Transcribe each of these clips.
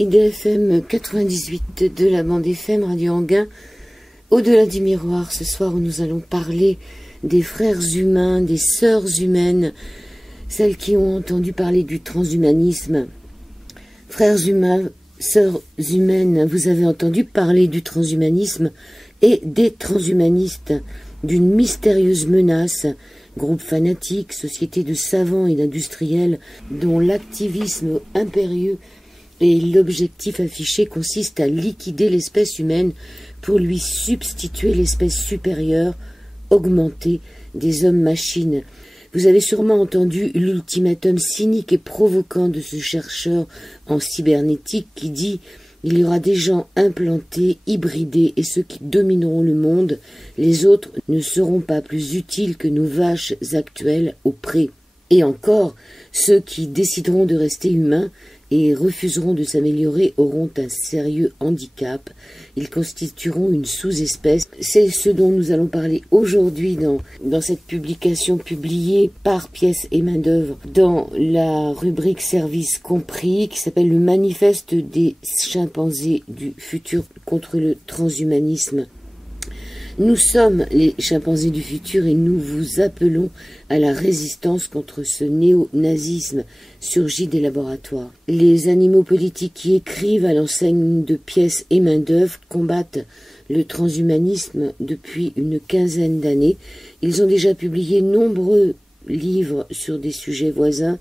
IDFM 98 de la bande FM Radio Anguin, au-delà du miroir, ce soir où nous allons parler des frères humains, des sœurs humaines, celles qui ont entendu parler du transhumanisme. Frères humains, sœurs humaines, vous avez entendu parler du transhumanisme et des transhumanistes, d'une mystérieuse menace, groupe fanatique, société de savants et d'industriels dont l'activisme impérieux et l'objectif affiché consiste à liquider l'espèce humaine pour lui substituer l'espèce supérieure, augmentée des hommes-machines. Vous avez sûrement entendu l'ultimatum cynique et provoquant de ce chercheur en cybernétique qui dit « Il y aura des gens implantés, hybridés, et ceux qui domineront le monde, les autres ne seront pas plus utiles que nos vaches actuelles au pré. » Et encore, ceux qui décideront de rester humains et refuseront de s'améliorer auront un sérieux handicap. Ils constitueront une sous-espèce. C'est ce dont nous allons parler aujourd'hui dans cette publication publiée par Pièces et Main-d'œuvre dans la rubrique Services compris, qui s'appelle Le Manifeste des chimpanzés du futur contre le transhumanisme. Nous sommes les chimpanzés du futur et nous vous appelons à la résistance contre ce néo-nazisme surgi des laboratoires. Les animaux politiques qui écrivent à l'enseigne de Pièces et Main-d'œuvre combattent le transhumanisme depuis une quinzaine d'années. Ils ont déjà publié nombreux livres sur des sujets voisins,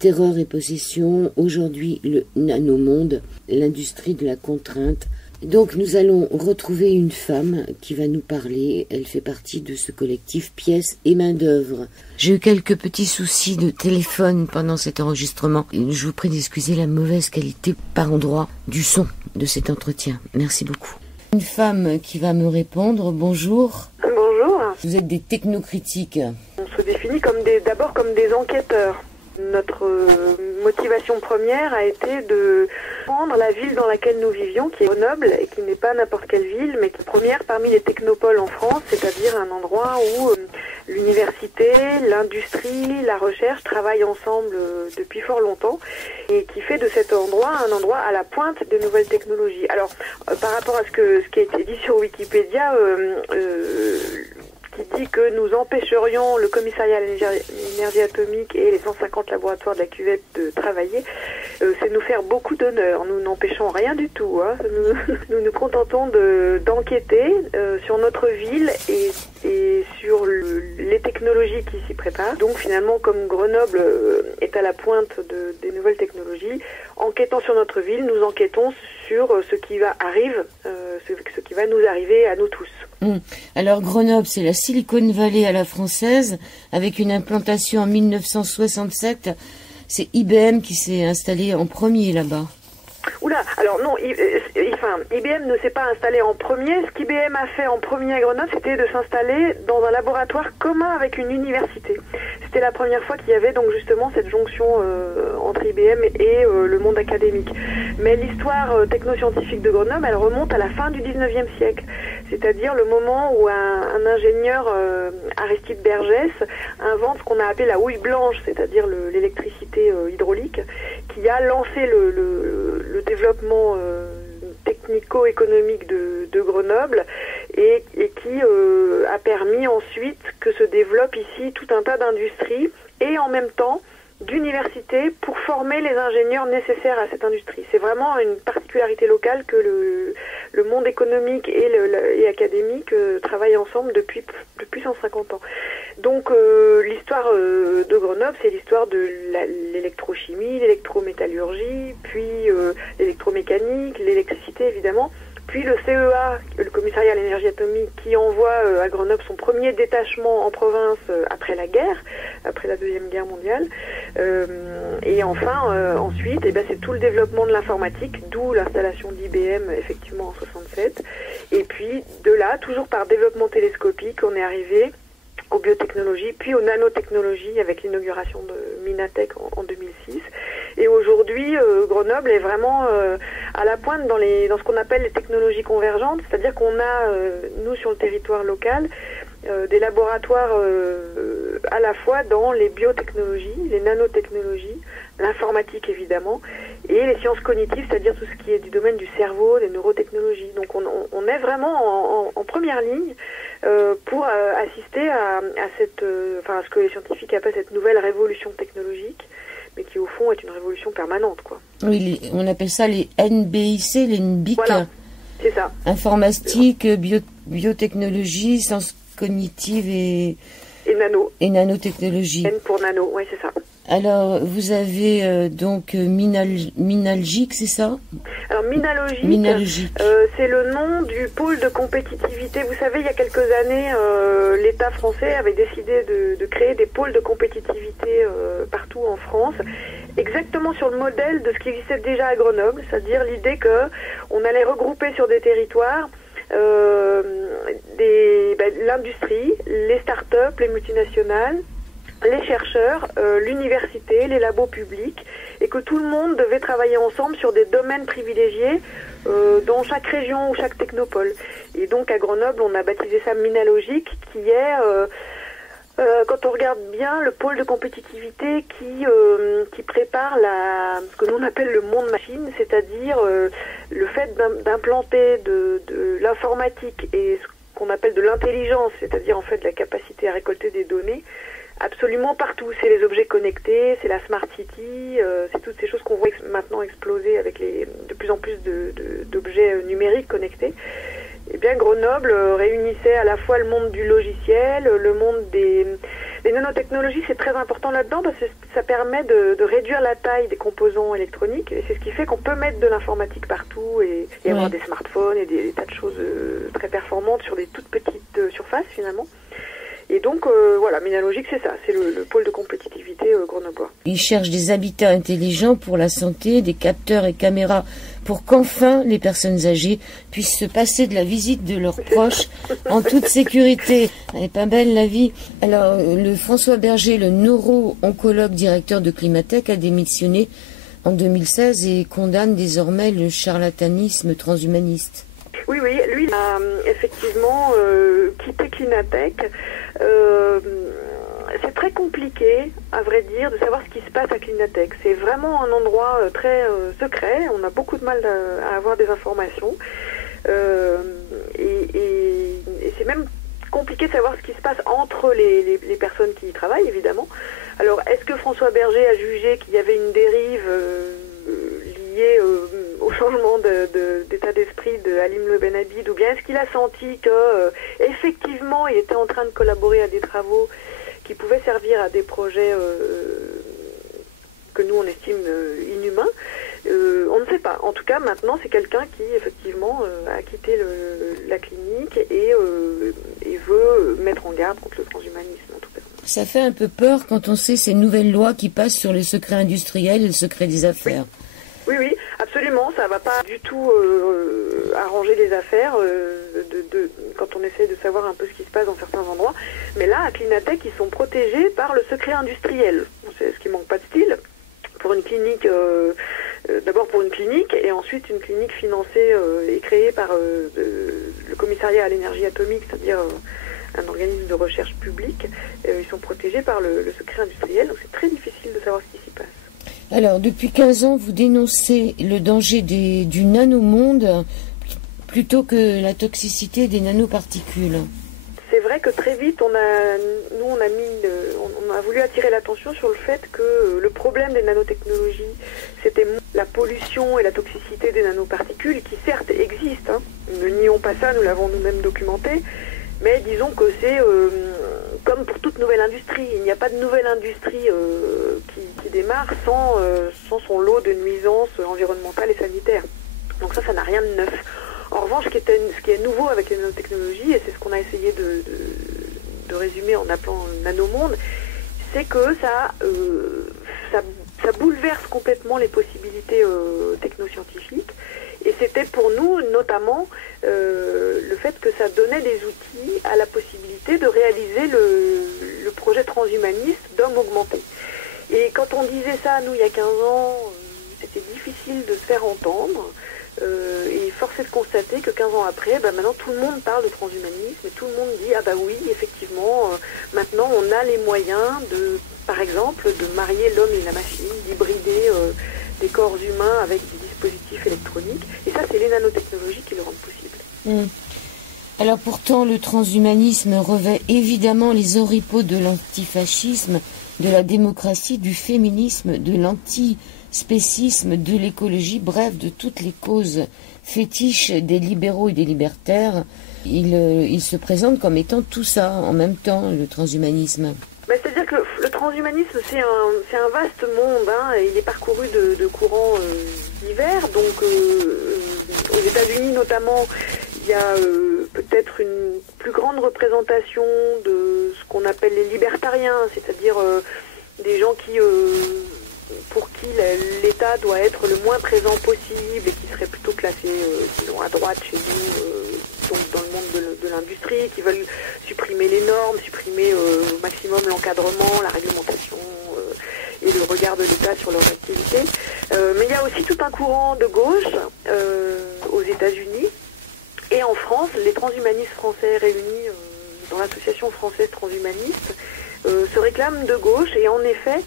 Terreur et possession, aujourd'hui le nanomonde, l'industrie de la contrainte. Donc nous allons retrouver une femme qui va nous parler. Elle fait partie de ce collectif Pièces et Main-d'œuvre. J'ai eu quelques petits soucis de téléphone pendant cet enregistrement. Je vous prie d'excuser la mauvaise qualité par endroit du son de cet entretien. Merci beaucoup. Une femme qui va me répondre. Bonjour. Bonjour. Vous êtes des technocritiques. On se définit d'abord comme des enquêteurs. Notre motivation première a été de prendre la ville dans laquelle nous vivions, qui est Grenoble, et qui n'est pas n'importe quelle ville, mais qui est première parmi les technopoles en France, c'est-à-dire un endroit où l'université, l'industrie, la recherche travaillent ensemble depuis fort longtemps, et qui fait de cet endroit un endroit à la pointe des nouvelles technologies. Alors, par rapport à ce qui a été dit sur Wikipédia, qui dit que nous empêcherions le commissariat à l'énergie atomique et les 150 laboratoires de la cuvette de travailler, c'est nous faire beaucoup d'honneur. Nous n'empêchons rien du tout. Hein. Nous nous contentons d'enquêter sur notre ville et sur les technologies qui s'y préparent. Donc finalement, comme Grenoble est à la pointe des nouvelles technologies, enquêtant sur notre ville, nous enquêtons sur ce qui va nous arriver à nous tous. Alors Grenoble, c'est la Silicon Valley à la française, avec une implantation en 1967. C'est IBM qui s'est installé en premier là-bas. Oula, alors non, IBM ne s'est pas installé en premier. Ce qu'IBM a fait en premier à Grenoble, c'était de s'installer dans un laboratoire commun avec une université. C'était la première fois qu'il y avait donc justement cette jonction entre IBM et le monde académique. Mais l'histoire technoscientifique de Grenoble, elle remonte à la fin du 19e siècle. C'est-à-dire le moment où un ingénieur, Aristide Bergès, invente ce qu'on a appelé la houille blanche, c'est-à-dire l'électricité hydraulique, qui a lancé le développement technico-économique de Grenoble et qui a permis ensuite que se développe ici tout un tas d'industries et en même temps d'universités pour former les ingénieurs nécessaires à cette industrie. C'est vraiment une particularité locale que le monde économique et académique travaillent ensemble depuis 150 ans. Donc l'histoire de Grenoble, c'est l'histoire de l'électrochimie, l'électrométallurgie, puis l'électromécanique, l'électricité évidemment, puis le CEA, le commissariat à l'énergie atomique, qui envoie à Grenoble son premier détachement en province après la guerre, après la Deuxième Guerre mondiale. Et enfin, ensuite, c'est tout le développement de l'informatique, d'où l'installation d'IBM effectivement en 67. Et puis de là, toujours par développement télescopique, on est arrivé aux biotechnologies, puis aux nanotechnologies avec l'inauguration de Minatech en 2006. Et aujourd'hui, Grenoble est vraiment à la pointe dans ce qu'on appelle les technologies convergentes, c'est-à-dire qu'on a, nous sur le territoire local, des laboratoires à la fois dans les biotechnologies, les nanotechnologies, l'informatique évidemment, et les sciences cognitives, c'est-à-dire tout ce qui est du domaine du cerveau, des neurotechnologies. Donc on est vraiment en première ligne pour assister à cette, à ce que les scientifiques appellent cette nouvelle révolution technologique, mais qui au fond est une révolution permanente, quoi. Oui, on appelle ça les NBIC, les NBIC. Voilà, c'est ça. Informatique, biotechnologie, sciences cognitives et nano. Et nanotechnologie. N pour nano, oui, c'est ça. Alors, vous avez donc Minalgic, c'est ça? Alors, Minalogic, c'est le nom du pôle de compétitivité. Vous savez, il y a quelques années, l'État français avait décidé de créer des pôles de compétitivité partout en France, exactement sur le modèle de ce qui existait déjà à Grenoble, c'est-à-dire l'idée qu'on allait regrouper sur des territoires l'industrie, les start-up, les multinationales, les chercheurs, l'université, les labos publics, et que tout le monde devait travailler ensemble sur des domaines privilégiés dans chaque région ou chaque technopole. Et donc à Grenoble, on a baptisé ça Minalogic, qui est, quand on regarde bien, le pôle de compétitivité qui prépare ce que nous on appelle le monde machine, c'est-à-dire le fait d'implanter de l'informatique et ce qu'on appelle de l'intelligence, c'est-à-dire en fait la capacité à récolter des données, absolument partout. C'est les objets connectés, c'est la Smart City, c'est toutes ces choses qu'on voit maintenant exploser avec de plus en plus d'objets numériques connectés. Eh bien, Grenoble réunissait à la fois le monde du logiciel, le monde des nanotechnologies. C'est très important là-dedans parce que ça permet de réduire la taille des composants électroniques, et c'est ce qui fait qu'on peut mettre de l'informatique partout et avoir des smartphones et des tas de choses très performantes sur des toutes petites surfaces finalement. Et donc, voilà, Minalogic, c'est ça, c'est le pôle de compétitivité grenoblois. Ils cherchent des habitats intelligents pour la santé, des capteurs et caméras pour qu'enfin les personnes âgées puissent se passer de la visite de leurs proches en toute sécurité. Elle n'est pas belle la vie. Alors, le François Berger, le neuro-oncologue directeur de Climatech, a démissionné en 2016 et condamne désormais le charlatanisme transhumaniste. Oui, lui a effectivement quitté Climatech. C'est très compliqué, à vrai dire, de savoir ce qui se passe à Climatech. C'est vraiment un endroit très secret. On a beaucoup de mal à avoir des informations. Et c'est même compliqué de savoir ce qui se passe entre les personnes qui y travaillent, évidemment. Alors, est-ce que François Berger a jugé qu'il y avait une dérive liée au changement d'état d'esprit de Halim Le Benabid, ou bien est-ce qu'il a senti que effectivement il était en train de collaborer à des travaux qui pouvaient servir à des projets que nous on estime inhumains? On ne sait pas. En tout cas, maintenant, c'est quelqu'un qui effectivement a quitté la clinique et veut mettre en garde contre le transhumanisme, en tout cas. Ça fait un peu peur quand on sait ces nouvelles lois qui passent sur le secret industriel et le secret des affaires. Oui, absolument. Ça ne va pas du tout arranger les affaires quand on essaie de savoir un peu ce qui se passe dans certains endroits. Mais là, à Climatech, ils sont protégés par le secret industriel. C'est ce qui manque pas de style. Pour une clinique, d'abord pour une clinique, et ensuite une clinique financée et créée par le commissariat à l'énergie atomique, c'est-à-dire un organisme de recherche public. Ils sont protégés par le secret industriel, donc c'est très difficile de savoir ce qui s'y passe. Alors, depuis 15 ans, vous dénoncez le danger du nanomonde plutôt que la toxicité des nanoparticules. C'est vrai que très vite, on a voulu attirer l'attention sur le fait que le problème des nanotechnologies, c'était la pollution et la toxicité des nanoparticules, qui certes existent, hein. Ne nions pas ça, nous l'avons nous-mêmes documenté, mais disons que c'est comme pour toute nouvelle industrie. Il n'y a pas de nouvelle industrie qui démarre sans son lot de nuisances environnementales et sanitaires. Donc ça n'a rien de neuf. En revanche, ce qui est nouveau avec les nanotechnologies, et c'est ce qu'on a essayé de résumer en appelant nanomonde, c'est que ça bouleverse complètement les possibilités technoscientifiques. Et c'était pour nous, notamment, le fait que ça donnait des outils à la possibilité de réaliser le projet transhumaniste d'homme augmenté. Et quand on disait ça, nous, il y a 15 ans, c'était difficile de se faire entendre. Et force est de constater que 15 ans après, maintenant tout le monde parle de transhumanisme et tout le monde dit « Ah bah oui, effectivement, maintenant on a les moyens par exemple, de marier l'homme et la machine, d'hybrider des corps humains avec des dispositifs électroniques. Et ça, c'est les nanotechnologies qui le rendent possible. Alors pourtant, le transhumanisme revêt évidemment les oripeaux de l'antifascisme, de la démocratie, du féminisme, de l'antispécisme, de l'écologie, bref, de toutes les causes fétiches des libéraux et des libertaires. Il se présente comme étant tout ça en même temps, le transhumanisme. C'est-à-dire que le transhumanisme, c'est un vaste monde, hein, et il est parcouru de courants divers. Donc, aux États-Unis notamment, il y a peut-être une plus grande représentation de ce qu'on appelle les libertariens, c'est-à-dire des gens pour qui l'État doit être le moins présent possible et qui seraient plutôt classés disons, à droite chez nous, donc dans le monde de l'industrie, qui veulent supprimer les normes, supprimer au maximum l'encadrement, la réglementation et le regard de l'État sur leur activité. Mais il y a aussi tout un courant de gauche aux États-Unis et en France. Les transhumanistes français réunis dans l'association française transhumaniste se réclament de gauche, et en effet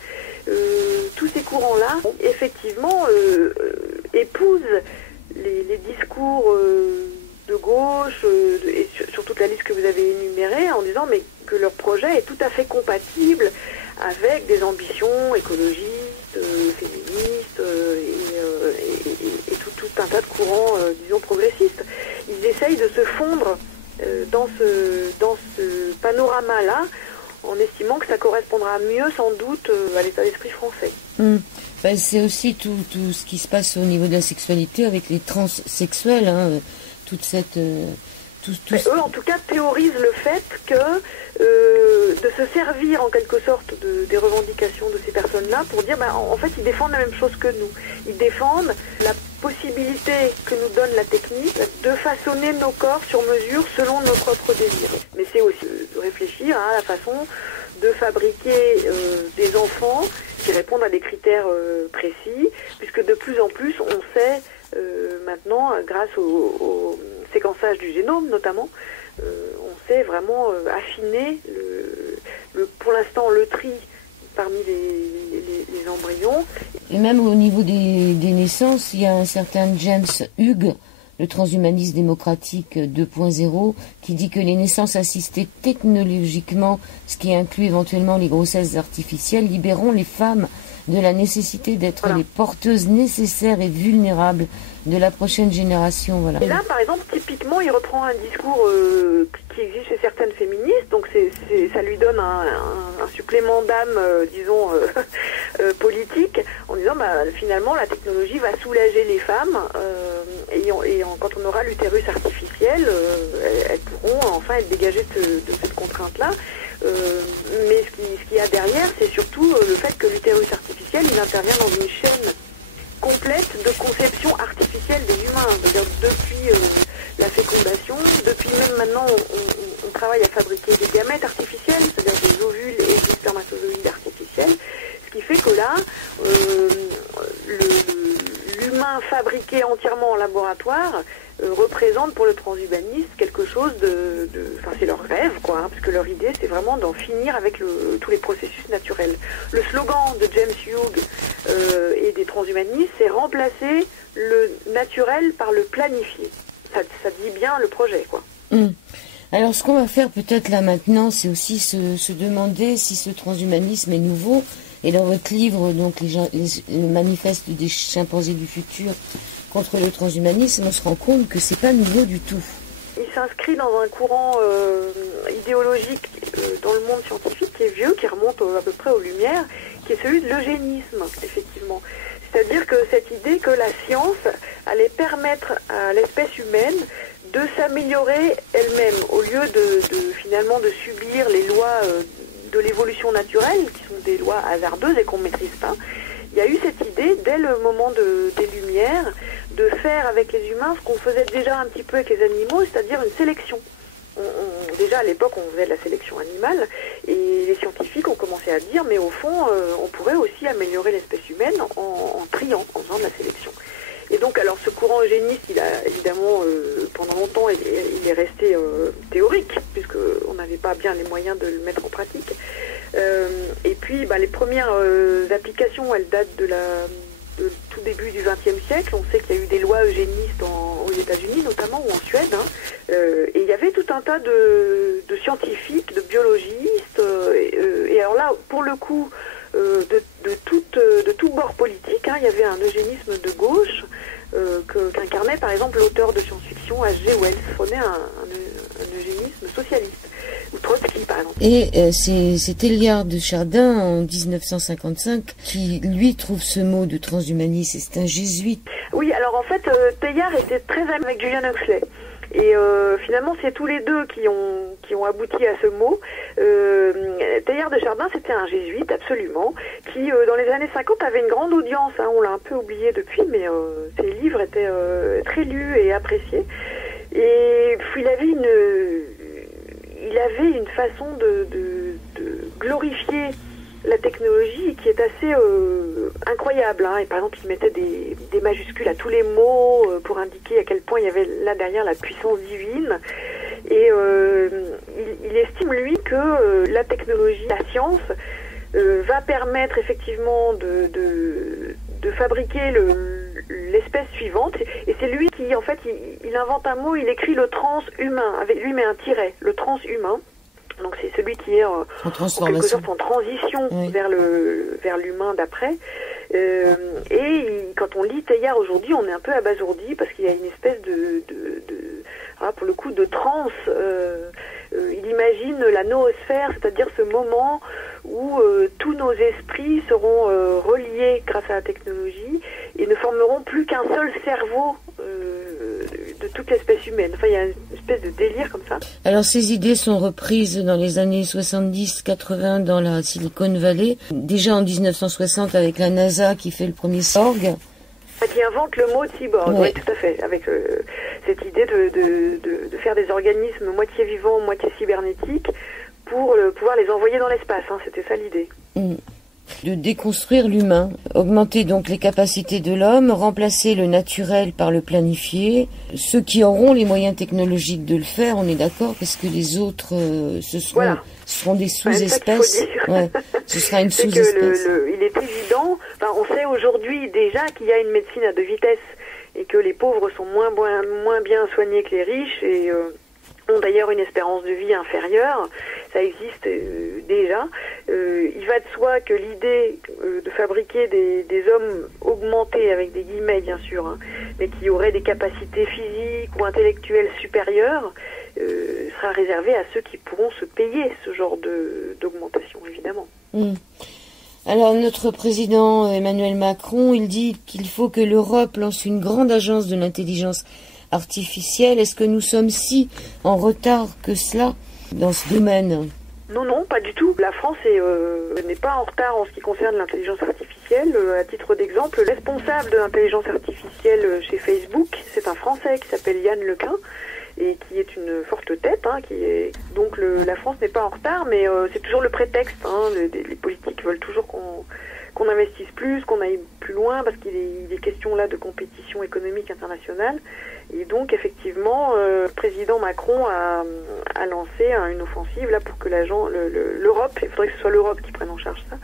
tous ces courants-là effectivement épousent les discours de gauche et sur toute la liste que vous avez énumérée, en disant mais que leur projet est tout à fait compatible avec des ambitions écologistes, féministes et tout un tas de courants disons progressistes. Ils essayent de se fondre dans ce panorama-là, en estimant que ça correspondra mieux sans doute à l'état d'esprit français. C'est aussi tout ce qui se passe au niveau de la sexualité avec les transsexuels, hein, toute cette... Eux, en tout cas, théorisent le fait que de se servir en quelque sorte des revendications de ces personnes-là pour dire, en fait, ils défendent la même chose que nous. Ils défendent la possibilité que nous donne la technique de façonner nos corps sur mesure selon nos propres désirs. Mais c'est aussi de réfléchir à la façon de fabriquer des enfants qui répondent à des critères précis, puisque de plus en plus, on sait maintenant, grâce au séquençage du génome notamment, on sait vraiment affiner pour l'instant le tri parmi les embryons. Et même au niveau des naissances, il y a un certain James Hughes, le transhumaniste démocratique 2.0, qui dit que les naissances assistées technologiquement, ce qui inclut éventuellement les grossesses artificielles, libéreront les femmes de la nécessité d'être les porteuses nécessaires et vulnérables de la prochaine génération. Voilà. Et là, par exemple, typiquement, il reprend un discours qui existe chez certaines féministes, donc ça lui donne un supplément d'âme, disons, politique, en disant, finalement, la technologie va soulager les femmes, quand on aura l'utérus artificiel, elles pourront enfin être dégagées de cette contrainte-là. Mais ce qu'il y a derrière, c'est surtout le fait que l'utérus artificiel, il intervient dans une chaîne complète de conception artificielle des humains. C'est-à-dire depuis la fécondation, depuis même maintenant, on travaille à fabriquer des gamètes artificiels, c'est-à-dire des ovules et des spermatozoïdes artificiels, ce qui fait que là, l'humain fabriqué entièrement en laboratoire représente pour le transhumaniste quelque chose enfin c'est leur rêve quoi, hein, parce que leur idée c'est vraiment d'en finir avec tous les processus naturels. Le slogan de James Hughes et des transhumanistes, c'est remplacer le naturel par le planifié. Ça dit bien le projet quoi. Alors ce qu'on va faire peut-être là maintenant, c'est aussi se demander si ce transhumanisme est nouveau. Et dans votre livre, donc le manifeste des chimpanzés du futur contre le transhumanisme, on se rend compte que c'est pas nouveau du tout. Il s'inscrit dans un courant idéologique dans le monde scientifique qui est vieux, qui remonte à peu près aux Lumières, qui est celui de l'eugénisme, effectivement. C'est-à-dire que cette idée que la science allait permettre à l'espèce humaine de s'améliorer elle-même, au lieu finalement de subir les lois de l'évolution naturelle, qui sont des lois hasardeuses et qu'on ne maîtrise pas. Il y a eu cette idée, dès le moment des Lumières, de faire avec les humains ce qu'on faisait déjà un petit peu avec les animaux, c'est-à-dire une sélection. Déjà à l'époque, on faisait de la sélection animale, et les scientifiques ont commencé à dire, mais au fond, on pourrait aussi améliorer l'espèce humaine en triant, en faisant de la sélection. Et donc, alors, ce courant eugéniste, il a évidemment, pendant longtemps, il est resté théorique, puisqu'on n'avait pas bien les moyens de le mettre en pratique. Et puis les premières applications, elles datent de tout début du XXe siècle. On sait qu'il y a eu des lois eugénistes aux États-Unis notamment, ou en Suède, et il y avait tout un tas de scientifiques, de biologistes, et alors là, pour le coup, de tout bord politique, il y avait un eugénisme de gauche qu'incarnait par exemple l'auteur de science-fiction H.G. Wells, prenait un eugénisme socialiste, ou Trotsky par exemple. Et c'est Teilhard de Chardin en 1955 qui lui trouve ce mot de transhumanisme, c'est un jésuite. Oui, alors en fait Teilhard était très ami avec Julian Huxley. Et finalement, c'est tous les deux qui ont abouti à ce mot. Teilhard de Chardin, c'était un jésuite, absolument, qui, dans les années 50, avait une grande audience. On l'a un peu oublié depuis, mais ses livres étaient très lus et appréciés. Et puis, il avait une façon de glorifier la technologie qui est assez incroyable. Et par exemple, il mettait des majuscules à tous les mots pour indiquer à quel point il y avait là derrière la puissance divine. Et il estime, lui, que la technologie, la science, va permettre effectivement de fabriquer l'espèce suivante. Et c'est lui qui, en fait, il invente un mot, il écrit le transhumain, avec lui met un tiret, le transhumain. Donc c'est celui qui est en quelque sorte en transition vers l'humain d'après. Quand on lit Teilhard aujourd'hui, on est un peu abasourdi parce qu'il y a une espèce pour le coup, de transe. Il imagine la noosphère, c'est-à-dire ce moment où tous nos esprits seront reliés grâce à la technologie et ne formeront plus qu'un seul cerveau de toute l'espèce humaine. Enfin, il y a une espèce de délire comme ça. Alors, ces idées sont reprises dans les années 70-80 dans la Silicon Valley. Déjà en 1960 avec la NASA qui fait le premier Sorg. Qui invente le mot de cyborg, oui, tout à fait, avec cette idée de faire des organismes moitié vivants, moitié cybernétiques pour pouvoir les envoyer dans l'espace. C'était ça l'idée. De déconstruire l'humain, augmenter donc les capacités de l'homme, remplacer le naturel par le planifié. Ceux qui auront les moyens technologiques de le faire, on est d'accord, parce que les autres, ce seront des sous-espèces. Ce sera une sous-espèce. Il est évident, on sait aujourd'hui déjà qu'il y a une médecine à deux vitesses et que les pauvres sont moins bien soignés que les riches et ont d'ailleurs une espérance de vie inférieure. Ça existe déjà. Il va de soi que l'idée de fabriquer des hommes augmentés, avec des guillemets bien sûr, mais qui auraient des capacités physiques ou intellectuelles supérieures, sera réservée à ceux qui pourront se payer ce genre d'augmentation, évidemment. Alors, notre président Emmanuel Macron, il dit qu'il faut que l'Europe lance une grande agence de l'intelligence artificielle. Est-ce que nous sommes si en retard que cela dans ce domaine ? Non, pas du tout. La France n'est pas en retard en ce qui concerne l'intelligence artificielle. À titre d'exemple, le responsable de l'intelligence artificielle chez Facebook, c'est un Français qui s'appelle Yann Lequin et qui est une forte tête. Donc la France n'est pas en retard, mais c'est toujours le prétexte. Les politiques veulent toujours qu'on investisse plus, qu'on aille plus loin, parce qu'il est question là de compétition économique internationale. Et donc effectivement, le président Macron a lancé une offensive là pour que l'Europe, il faudrait que ce soit l'Europe qui prenne en charge ça,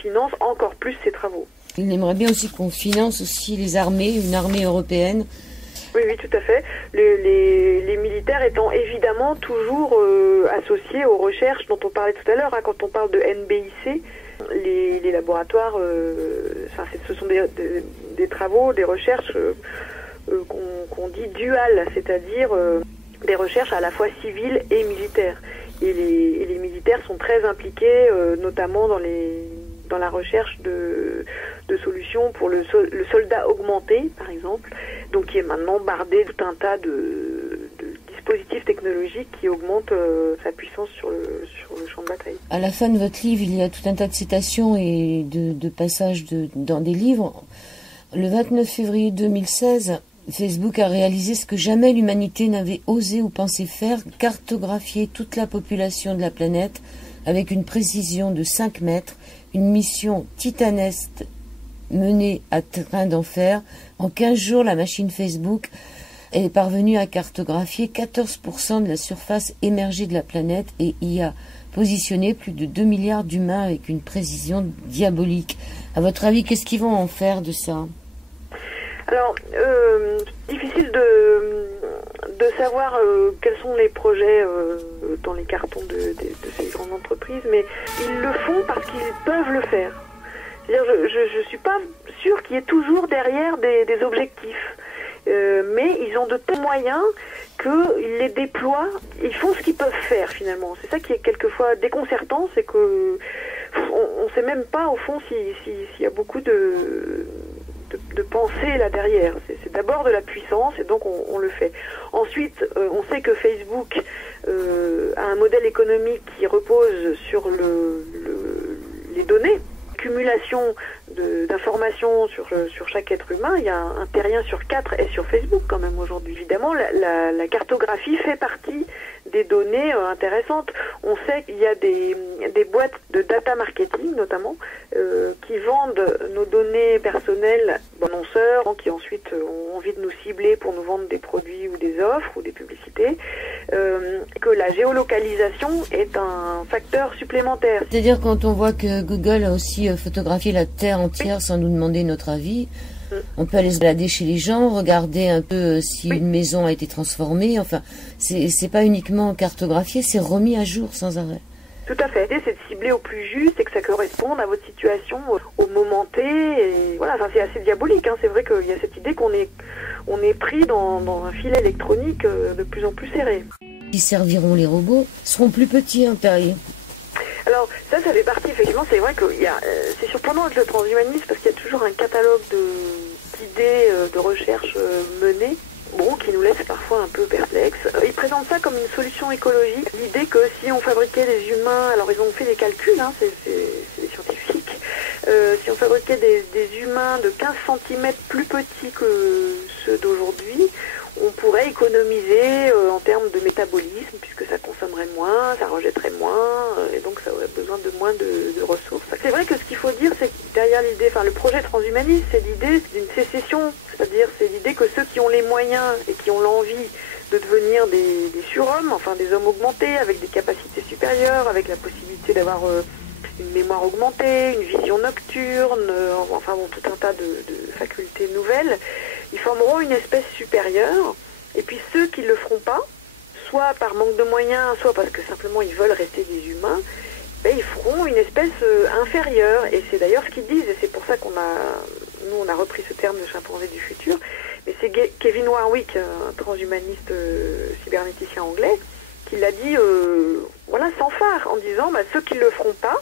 finance encore plus ses travaux. Il aimerait bien aussi qu'on finance aussi les armées, une armée européenne. Oui, tout à fait. Les militaires étant évidemment toujours associés aux recherches dont on parlait tout à l'heure, quand on parle de NBIC, les laboratoires, ce sont des travaux, des recherches qu'on dit duales, c'est-à-dire des recherches à la fois civiles et militaires. Et les militaires sont très impliqués, notamment dans la recherche de solutions pour le soldat augmenté, par exemple, donc qui est maintenant bardé de tout un tas de dispositifs technologiques qui augmentent sa puissance sur le champ de bataille. À la fin de votre livre, il y a tout un tas de citations et de passages dans des livres. Le 29 février 2016, Facebook a réalisé ce que jamais l'humanité n'avait osé ou pensé faire, cartographier toute la population de la planète avec une précision de 5 mètres, une mission titanesque menée à train d'enfer. En 15 jours, la machine Facebook est parvenu à cartographier 14% de la surface émergée de la planète et y a positionné plus de 2 milliards d'humains avec une précision diabolique. À votre avis, qu'est-ce qu'ils vont en faire de ça? Alors, difficile de savoir quels sont les projets dans les cartons de ces grandes entreprises, mais ils le font parce qu'ils peuvent le faire. C'est-à-dire, je suis pas sûre qu'il y ait toujours derrière des objectifs, mais ils ont de tels moyens qu'ils les déploient, ils font ce qu'ils peuvent faire finalement. C'est ça qui est quelquefois déconcertant, c'est que on sait même pas au fond s'il y a beaucoup de pensée là derrière. C'est d'abord de la puissance et donc on le fait. Ensuite, on sait que Facebook a un modèle économique qui repose sur les données. Accumulation d'informations sur chaque être humain. Il y a un terrien sur 4 est sur Facebook quand même aujourd'hui. Évidemment, la cartographie fait partie des données intéressantes. On sait qu'il y a des boîtes de data marketing notamment qui vendent nos données personnelles aux annonceurs qui ensuite ont envie de nous cibler pour nous vendre des produits ou des offres ou des publicités, que la géolocalisation est un facteur supplémentaire. C'est-à-dire quand on voit que Google a aussi photographié la Terre entière sans nous demander notre avis, on peut aller se balader chez les gens, regarder un peu si une maison a été transformée. Enfin, c'est pas uniquement cartographié, c'est remis à jour sans arrêt. Tout à fait. L'idée, c'est de cibler au plus juste et que ça corresponde à votre situation au moment T. Et voilà, enfin, c'est assez diabolique. Hein. C'est vrai qu'il y a cette idée qu'on est pris dans un filet électronique de plus en plus serré. Qui serviront les robots seront plus petits, hein, Perrier. Alors, ça fait partie, effectivement, c'est vrai que c'est surprenant avec le transhumanisme parce qu'il y a toujours un catalogue d'idées de recherche menées, qui nous laisse parfois un peu perplexes. Ils présentent ça comme une solution écologique. L'idée que si on fabriquait des humains, alors ils ont fait des calculs, hein, c'est des scientifiques, si on fabriquait des humains de 15 cm plus petits que ceux d'aujourd'hui, on pourrait économiser en termes de métabolisme, puisque ça consommerait moins, ça rejetterait moins, et donc ça aurait besoin de moins de ressources. C'est vrai que ce qu'il faut dire, c'est que derrière l'idée, le projet transhumaniste, c'est l'idée d'une sécession, c'est-à-dire c'est l'idée que ceux qui ont les moyens et qui ont l'envie de devenir des surhommes, enfin des hommes augmentés, avec des capacités supérieures, avec la possibilité d'avoir une mémoire augmentée, une vision nocturne, tout un tas de facultés nouvelles, ils formeront une espèce supérieure, et puis ceux qui ne le feront pas, soit par manque de moyens, soit parce que simplement ils veulent rester des humains, ils feront une espèce inférieure, et c'est d'ailleurs ce qu'ils disent, et c'est pour ça qu'on a repris ce terme de chimpanzé du futur, mais c'est Kevin Warwick, un transhumaniste cybernéticien anglais, qui l'a dit sans phare, en disant ceux qui ne le feront pas,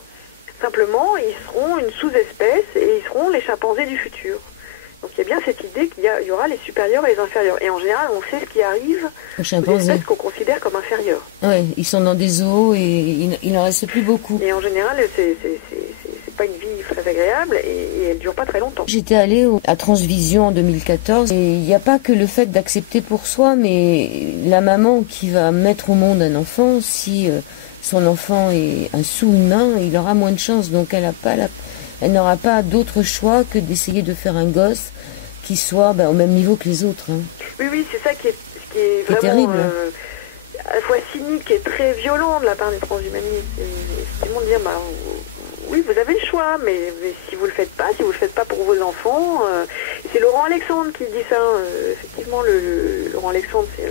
simplement ils seront une sous-espèce et ils seront les chimpanzés du futur. Donc il y a bien cette idée qu'il y aura les supérieurs et les inférieurs. Et en général, on sait ce qui arrive aux espèces qu'on considère comme inférieures. Oui, ils sont dans des zoos et il n'en reste plus beaucoup. Et en général, c'est pas une vie très agréable et elle dure pas très longtemps. J'étais allée à Transvision en 2014 et il n'y a pas que le fait d'accepter pour soi, mais la maman qui va mettre au monde un enfant, si son enfant est un sous-humain, il aura moins de chance. Donc elle n'aura pas d'autre choix que d'essayer de faire un gosse qui soit au même niveau que les autres. Hein. Oui, c'est ça qui est vraiment terrible. À la fois cynique et très violent de la part des transhumanistes. C'est de dire, oui, vous avez le choix, mais si vous le faites pas pour vos enfants, c'est Laurent Alexandre qui dit ça. Effectivement, Laurent Alexandre, c'est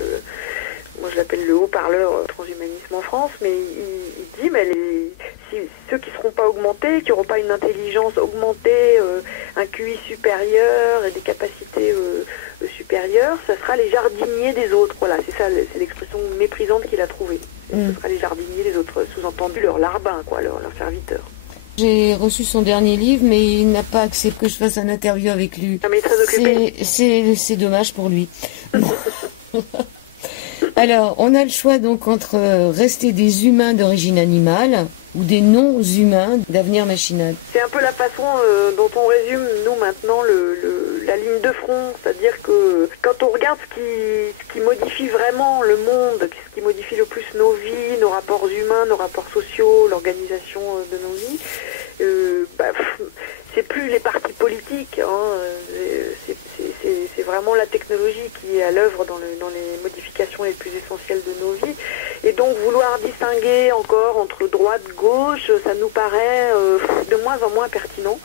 moi je l'appelle le haut-parleur transhumanisme en France, mais il dit, ceux qui ne seront pas augmentés, qui n'auront pas une intelligence augmentée, un QI supérieur et des capacités supérieures, ça sera les jardiniers des autres. Voilà, c'est ça, c'est l'expression méprisante qu'il a trouvée. Ce sera les jardiniers des autres, sous-entendu leurs larbins, leurs serviteurs. J'ai reçu son dernier livre, mais il n'a pas accepté que je fasse un interview avec lui. Ah, mais il est très occupé. C'est dommage pour lui. Alors, on a le choix donc entre rester des humains d'origine animale ou des non-humains d'avenir machinal. C'est un peu la façon dont on résume, nous, maintenant, la ligne de front. C'est-à-dire que quand on regarde ce qui modifie vraiment le monde, ce qui modifie le plus nos vies, nos rapports humains, nos rapports sociaux, l'organisation de nos vies, c'est plus les partis politiques, hein, c'est vraiment la technologie qui est à l'œuvre dans les modifications les plus essentielles de nos vies. Et donc vouloir distinguer encore entre droite, gauche, ça nous paraît de moins en moins pertinent.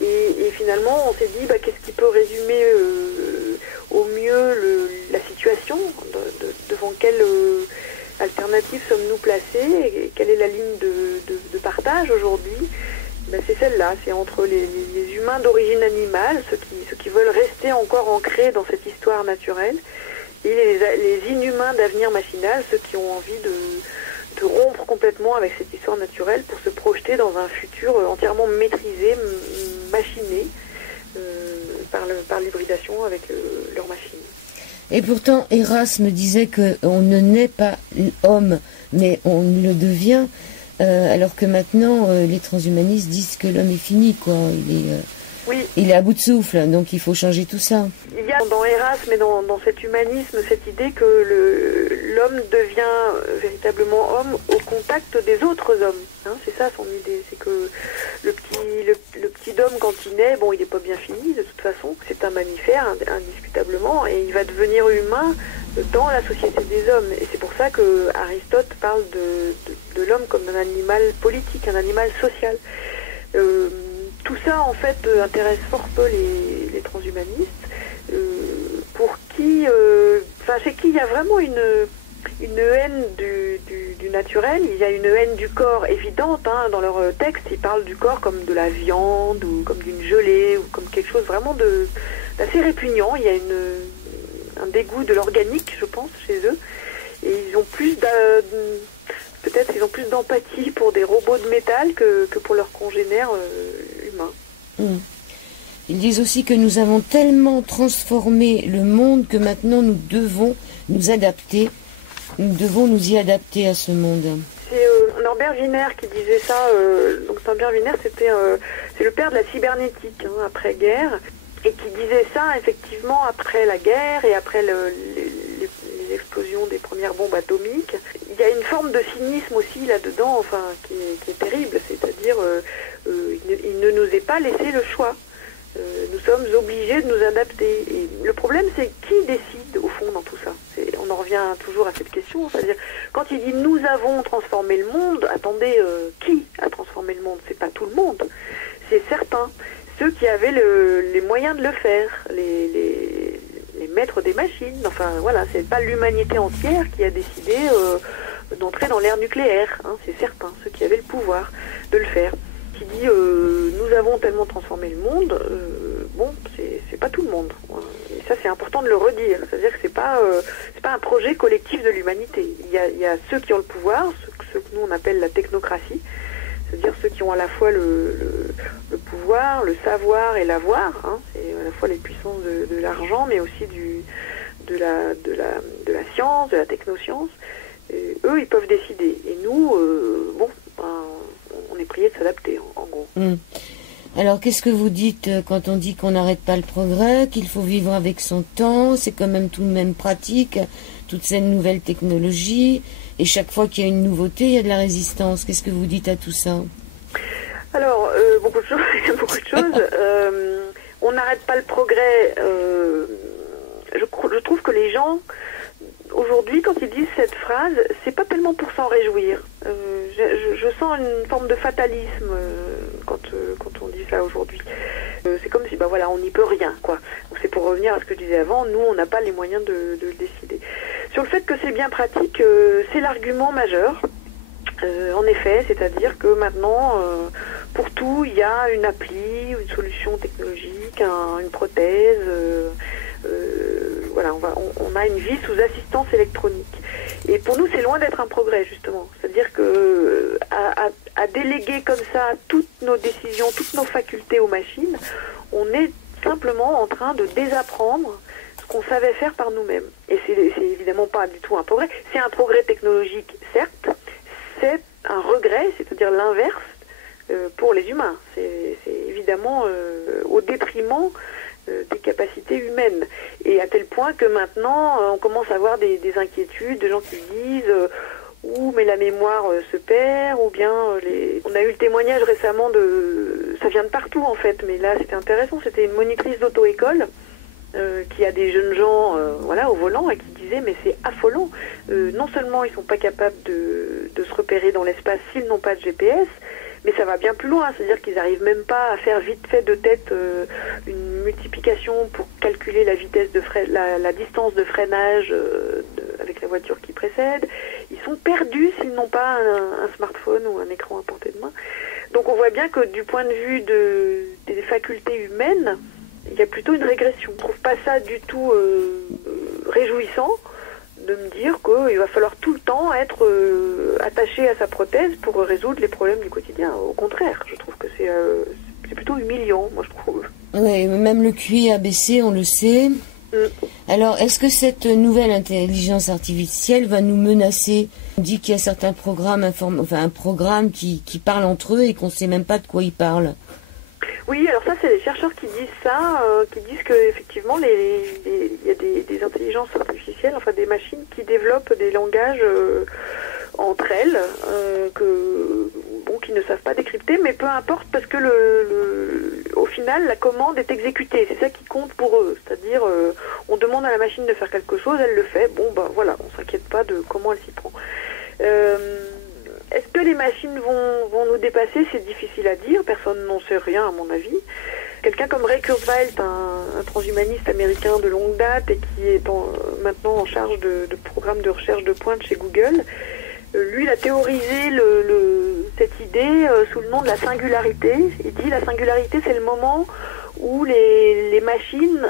Et finalement, on s'est dit, qu'est-ce qui peut résumer au mieux la situation, devant quelle alternative sommes-nous placés, et quelle est la ligne de partage aujourd'hui. C'est celle-là, c'est entre les humains d'origine animale, ceux qui veulent rester encore ancrés dans cette histoire naturelle, et les inhumains d'avenir machinal, ceux qui ont envie de rompre complètement avec cette histoire naturelle pour se projeter dans un futur entièrement maîtrisé, machiné, par l'hybridation avec leurs machines. Et pourtant, Erasme disait qu'on ne naît pas homme, mais on le devient, alors que maintenant, les transhumanistes disent que l'homme est fini, quoi. Il est à bout de souffle, donc il faut changer tout ça. Il y a dans Erasme et dans cet humanisme cette idée que l'homme devient véritablement homme au contact des autres hommes. C'est ça son idée, c'est que le petit homme quand il naît, il n'est pas bien fini de toute façon, c'est un mammifère indiscutablement, et il va devenir humain dans la société des hommes. Et c'est pour ça que Aristote parle de l'homme comme un animal politique, un animal social. Tout ça, en fait, intéresse fort peu les transhumanistes, chez qui il y a vraiment une haine du naturel, il y a une haine du corps évidente. Dans leur texte, ils parlent du corps comme de la viande, ou comme d'une gelée, ou comme quelque chose vraiment d'assez répugnant. Il y a un dégoût de l'organique, je pense, chez eux. Et ils ont peut-être d'empathie pour des robots de métal que pour leurs congénères humains. Ils disent aussi que nous avons tellement transformé le monde que maintenant nous devons nous adapter. Nous devons nous y adapter à ce monde. C'est Norbert Wiener qui disait ça. Donc Norbert Wiener, c'est le père de la cybernétique après-guerre, et qui disait ça effectivement après la guerre et après les explosions des premières bombes atomiques. Il y a une forme de cynisme aussi là-dedans, qui est terrible, c'est-à-dire il ne nous est pas laissé le choix. Nous sommes obligés de nous adapter. Et le problème, c'est qui décide au fond dans tout ça. On en revient toujours à cette question, c'est-à-dire quand il dit nous avons transformé le monde, attendez, qui a transformé le monde? C'est pas tout le monde, c'est certains, ceux qui avaient les moyens de le faire, les maîtres des machines. C'est pas l'humanité entière qui a décidé d'entrer dans l'ère nucléaire, c'est certain, ceux qui avaient le pouvoir de le faire. Qui dit nous avons tellement transformé le monde, c'est pas tout le monde. Et ça, c'est important de le redire. C'est-à-dire que c'est pas un projet collectif de l'humanité. Il y a ceux qui ont le pouvoir, ceux que nous on appelle la technocratie, c'est-à-dire ceux qui ont à la fois le pouvoir, le savoir et l'avoir. C'est à la fois les puissances de l'argent, mais aussi de la science, de la technoscience. Et eux, ils peuvent décider. Et nous, on est prié de s'adapter, en gros. Alors, qu'est-ce que vous dites quand on dit qu'on n'arrête pas le progrès, qu'il faut vivre avec son temps? C'est quand même tout de même pratique, toutes ces nouvelles technologies, et chaque fois qu'il y a une nouveauté, il y a de la résistance. Qu'est-ce que vous dites à tout ça? Alors, beaucoup de choses. On n'arrête pas le progrès. Je trouve que les gens, aujourd'hui, quand ils disent cette phrase, c'est pas tellement pour s'en réjouir. Je sens une forme de fatalisme quand on dit ça aujourd'hui. C'est comme si, on n'y peut rien, quoi. Donc c'est pour revenir à ce que je disais avant, nous, on n'a pas les moyens de le décider. Sur le fait que c'est bien pratique, c'est l'argument majeur. En effet, c'est-à-dire que maintenant, pour tout, il y a une appli, une solution technologique, une prothèse. On a une vie sous assistance électronique. Et pour nous, c'est loin d'être un progrès, justement. C'est-à-dire que à déléguer comme ça toutes nos décisions, toutes nos facultés aux machines, on est simplement en train de désapprendre ce qu'on savait faire par nous-mêmes. Et c'est évidemment pas du tout un progrès. C'est un progrès technologique, certes. C'est un regret, c'est-à-dire l'inverse, pour les humains. C'est évidemment au détriment des capacités humaines. Et à tel point que maintenant, on commence à avoir des inquiétudes, de gens qui disent mais la mémoire se perd, ou bien on a eu le témoignage récemment ça vient de partout en fait, mais là c'était intéressant, c'était une monitrice d'auto-école qu'il y a des jeunes gens au volant et qui disaient mais c'est affolant. Non seulement ils sont pas capables de se repérer dans l'espace s'ils n'ont pas de GPS, mais ça va bien plus loin, c'est-à-dire qu'ils n'arrivent même pas à faire vite fait de tête une multiplication pour calculer la vitesse de la distance de freinage avec la voiture qui précède. Ils sont perdus s'ils n'ont pas un smartphone ou un écran à portée de main. Donc on voit bien que du point de vue des facultés humaines, il y a plutôt une régression. Je trouve pas ça du tout réjouissant de me dire qu'il va falloir tout le temps être attaché à sa prothèse pour résoudre les problèmes du quotidien. Au contraire, je trouve que c'est plutôt humiliant, moi je trouve. Oui, même le QI a baissé, on le sait. Alors, est-ce que cette nouvelle intelligence artificielle va nous menacer? On dit qu'il y a certains programmes, un programme qui parle entre eux et qu'on ne sait même pas de quoi ils parlent. Oui, alors ça, c'est les chercheurs qui disent ça, qui disent qu'effectivement, il y a des intelligences artificielles, enfin des machines qui développent des langages entre elles, qui ne savent pas décrypter, mais peu importe, parce que au final, la commande est exécutée. C'est ça qui compte pour eux. C'est-à-dire, on demande à la machine de faire quelque chose, elle le fait. Bon, ben voilà, on s'inquiète pas de comment elle s'y prend. Est-ce que les machines vont nous dépasser? C'est difficile à dire. Personne n'en sait rien, à mon avis. Quelqu'un comme Ray Kurzweil, un transhumaniste américain de longue date et qui est maintenant en charge de programmes de recherche de pointe chez Google, lui, il a théorisé cette idée sous le nom de la singularité. Il dit la singularité, c'est le moment où les machines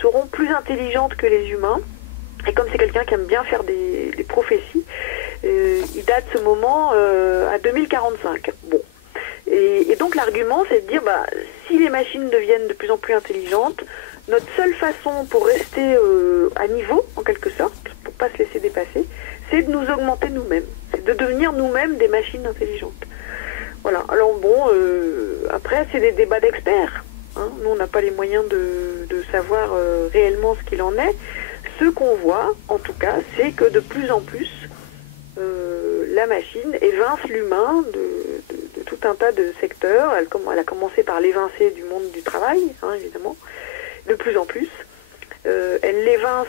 seront plus intelligentes que les humains. Et comme c'est quelqu'un qui aime bien faire des prophéties, il date ce moment à 2045. Bon. Et donc l'argument, c'est de dire, si les machines deviennent de plus en plus intelligentes, notre seule façon pour rester à niveau, en quelque sorte, pour pas se laisser dépasser, c'est de nous augmenter nous-mêmes. C'est de devenir nous-mêmes des machines intelligentes. Voilà. Alors bon, après, c'est des débats d'experts. Hein. Nous, on n'a pas les moyens de savoir réellement ce qu'il en est. Ce qu'on voit, en tout cas, c'est que de plus en plus, la machine évince l'humain de tout un tas de secteurs. Elle a commencé par l'évincer du monde du travail, évidemment, de plus en plus. Elle l'évince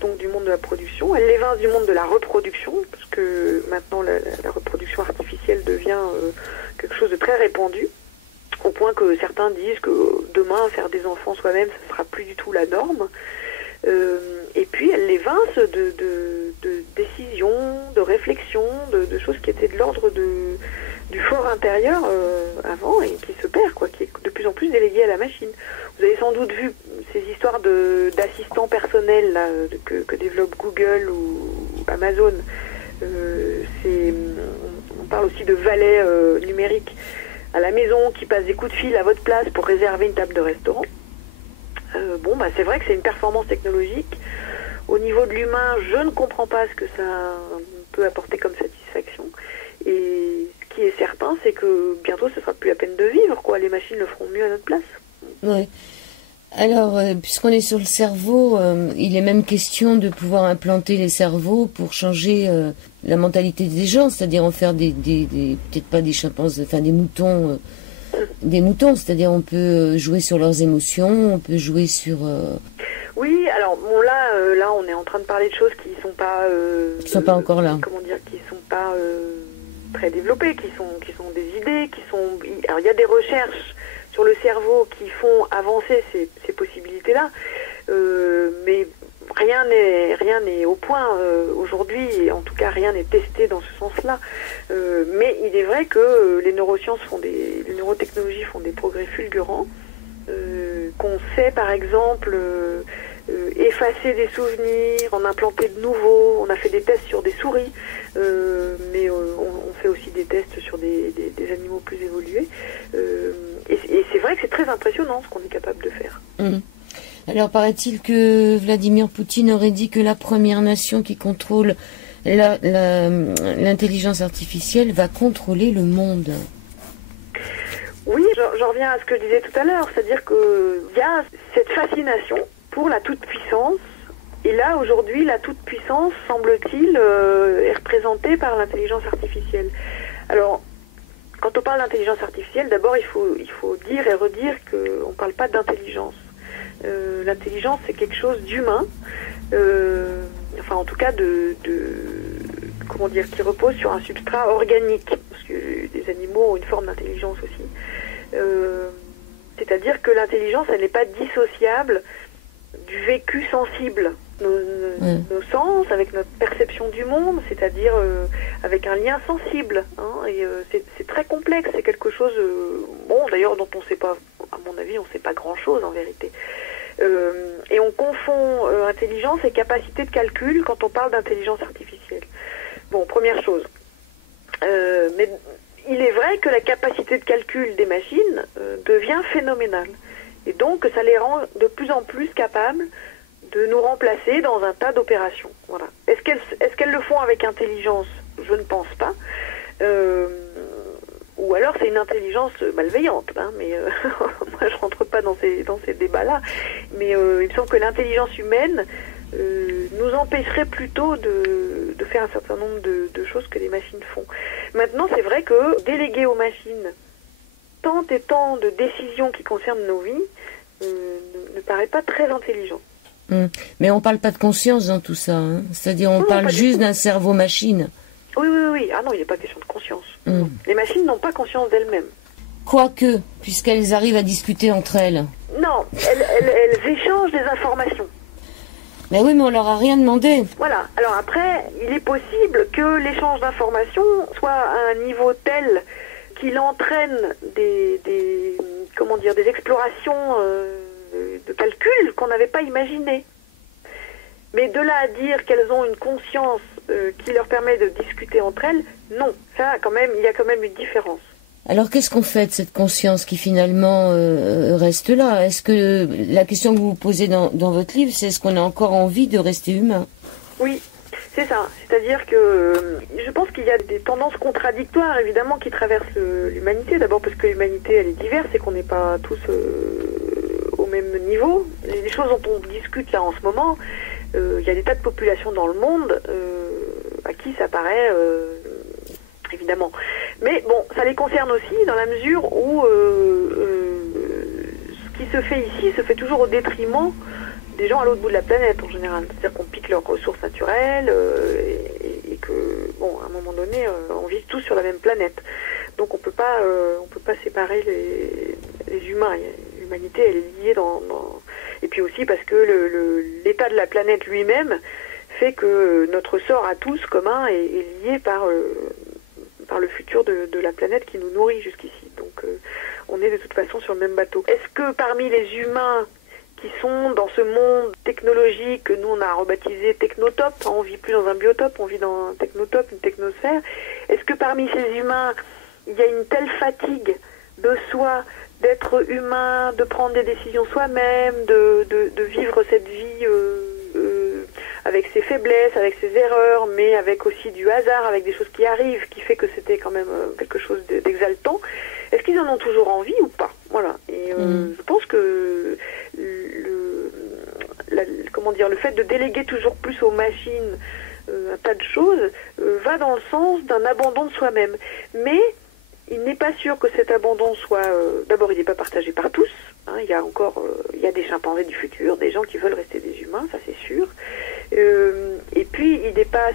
donc du monde de la production, elle l'évince du monde de la reproduction, parce que maintenant la reproduction artificielle devient quelque chose de très répandu, au point que certains disent que demain, faire des enfants soi-même, ce ne sera plus du tout la norme. Et puis elle l'évince de décisions, de réflexions, de choses qui étaient de l'ordre du fort intérieur avant et qui se perd, qui est de plus en plus délégué à la machine. Vous avez sans doute vu ces histoires d'assistants personnels là, que développe Google ou Amazon. On parle aussi de valets numériques à la maison qui passent des coups de fil à votre place pour réserver une table de restaurant. C'est vrai que c'est une performance technologique. Au niveau de l'humain, je ne comprends pas ce que ça peut apporter comme satisfaction. Et ce qui est certain, c'est que bientôt, ce sera plus la peine de vivre, Les machines le feront mieux à notre place. Ouais. Alors, puisqu'on est sur le cerveau, il est même question de pouvoir implanter les cerveaux pour changer la mentalité des gens, c'est-à-dire en faire peut-être pas des chimpanzés, enfin des moutons. Des moutons, c'est-à-dire on peut jouer sur leurs émotions, on peut jouer sur... Oui, alors bon là on est en train de parler de choses qui sont pas encore là. Qui sont pas très développées, qui sont des idées, alors il y a des recherches sur le cerveau qui font avancer ces possibilités-là, mais rien n'est au point aujourd'hui, et en tout cas rien n'est testé dans ce sens-là. Mais il est vrai que les neurotechnologies font des progrès fulgurants, qu'on sait par exemple effacer des souvenirs, en implanter de nouveaux. On a fait des tests sur des souris, mais on fait aussi des tests sur des animaux plus évolués. Et c'est vrai que c'est très impressionnant ce qu'on est capable de faire. Mmh. Alors, paraît-il que Vladimir Poutine aurait dit que la première nation qui contrôle l'intelligence artificielle va contrôler le monde. Oui, j'en reviens à ce que je disais tout à l'heure, c'est-à-dire qu'il y a cette fascination pour la toute-puissance, et là, aujourd'hui, la toute-puissance, semble-t-il, est représentée par l'intelligence artificielle. Alors, quand on parle d'intelligence artificielle, d'abord, il faut dire et redire qu'on ne parle pas d'intelligence. L'intelligence, c'est quelque chose d'humain, enfin en tout cas comment dire, qui repose sur un substrat organique, parce que les animaux ont une forme d'intelligence aussi. C'est-à-dire que l'intelligence, elle n'est pas dissociable du vécu sensible. Nos sens, avec notre perception du monde, c'est-à-dire avec un lien sensible. Et c'est très complexe, c'est quelque chose, d'ailleurs dont on ne sait pas, à mon avis, on ne sait pas grand-chose en vérité. Et on confond intelligence et capacité de calcul quand on parle d'intelligence artificielle. Bon, première chose. Mais il est vrai que la capacité de calcul des machines devient phénoménale. Et donc, ça les rend de plus en plus capables de nous remplacer dans un tas d'opérations. Voilà. Est-ce qu'elles le font avec intelligence? Je ne pense pas. Ou alors c'est une intelligence malveillante, mais moi je rentre pas dans ces débats-là. Mais il me semble que l'intelligence humaine nous empêcherait plutôt de faire un certain nombre de choses que les machines font. Maintenant, c'est vrai que déléguer aux machines tant et tant de décisions qui concernent nos vies ne paraît pas très intelligent. Mais on parle pas de conscience dans tout ça, hein. C'est-à-dire on parle juste d'un cerveau-machine. Oui. Ah non, il n'est pas question de conscience. Les machines n'ont pas conscience d'elles-mêmes. Quoique, puisqu'elles arrivent à discuter entre elles. Non, elles échangent des informations. Mais oui, mais on leur a rien demandé. Voilà. Alors après, il est possible que l'échange d'informations soit à un niveau tel qu'il entraîne des explorations de calcul qu'on n'avait pas imaginées. Mais de là à dire qu'elles ont une conscience qui leur permet de discuter entre elles, non. Ça, il y a quand même une différence. Alors, qu'est-ce qu'on fait de cette conscience qui finalement reste là? Est-ce que la question que vous vous posez dans votre livre, c'est est-ce qu'on a encore envie de rester humain? Oui, c'est ça. C'est-à-dire que je pense qu'il y a des tendances contradictoires, évidemment, qui traversent l'humanité. D'abord parce que l'humanité, elle est diverse et qu'on n'est pas tous au même niveau. Les choses dont on discute là en ce moment, il y a des tas de populations dans le monde à qui ça paraît... évidemment. Mais bon, ça les concerne aussi dans la mesure où ce qui se fait ici se fait toujours au détriment des gens à l'autre bout de la planète en général. C'est-à-dire qu'on pique leurs ressources naturelles et que, bon, à un moment donné, on vit tous sur la même planète. Donc on peut pas séparer les humains. L'humanité, elle est liée et puis aussi parce que l'état de la planète lui-même fait que notre sort à tous commun est lié par le futur de la planète qui nous nourrit jusqu'ici. Donc on est de toute façon sur le même bateau. Est-ce que parmi les humains qui sont dans ce monde technologique que nous on a rebaptisé technotope, on vit plus dans un biotope, on vit dans un technotope, une technosphère, est-ce que parmi ces humains il y a une telle fatigue de soi, d'être humain, de prendre des décisions soi-même, de vivre cette vie avec ses faiblesses, avec ses erreurs, mais avec aussi du hasard, avec des choses qui arrivent, qui fait que c'était quand même quelque chose d'exaltant. Est-ce qu'ils en ont toujours envie ou pas? Voilà. Et je pense que le fait de déléguer toujours plus aux machines un tas de choses va dans le sens d'un abandon de soi-même. Mais il n'est pas sûr que cet abandon soit... D'abord, il n'est pas partagé par tous. Hein, il y a des chimpanzés du futur, des gens qui veulent rester des humains, ça c'est sûr. Et puis,